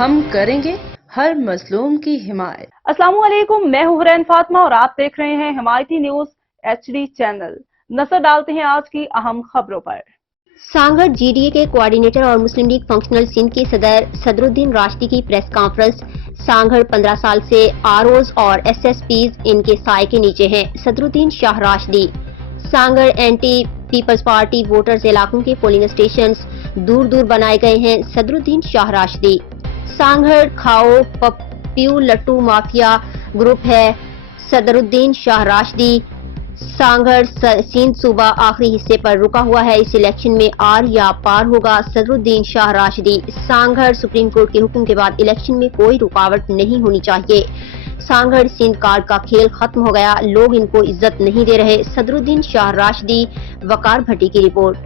ہم کریں گے ہر مظلوم کی حمایت۔ السلام علیکم، میں ہوں حرین فاطمہ اور آپ دیکھ رہے ہیں حمایتی نیوز HD چینل۔ نظر ڈالتے ہیں آج کی اہم خبروں پر۔ سانگھڑ جی ڈی اے کے کوارڈینیٹر اور مسلم لیگ فنکشنل سندھ کے صدر صدرالدین راشدی کی پریس کانفرنس۔ سانگھڑ 15 سال سے ROs اور SSPs ان کے سائے کے نیچے ہیں۔ صدرالدین شاہ Rashdi. Sanghar anti Peoples party voters علاقوں کے پولنگ اسٹیشنز دور دور بنائے گئے ہیں۔ صدرالدین شاہ راشدی۔ سانگھڑ کھاؤ پپیو لٹو مافیا گروپ ہے۔ صدرالدین شاہ راشدی۔ سانگھڑ سندھ صوبہ آخری حصے پر رکا ہوا ہے، اس الیکشن میں آر یا پار ہوگا۔ صدرالدین شاہ راشدی۔ سانگھڑ سپریم کورٹ کے حکم کے بعد الیکشن میں کوئی رکاوٹ نہیں ہونی چاہیے۔ سانگھڑ سندھ کارڈ کا کھیل ختم ہو گیا، لوگ ان کو عزت نہیں دے رہے۔ صدرالدین شاہ راشدی۔ وقار بھٹی کی رپورٹ۔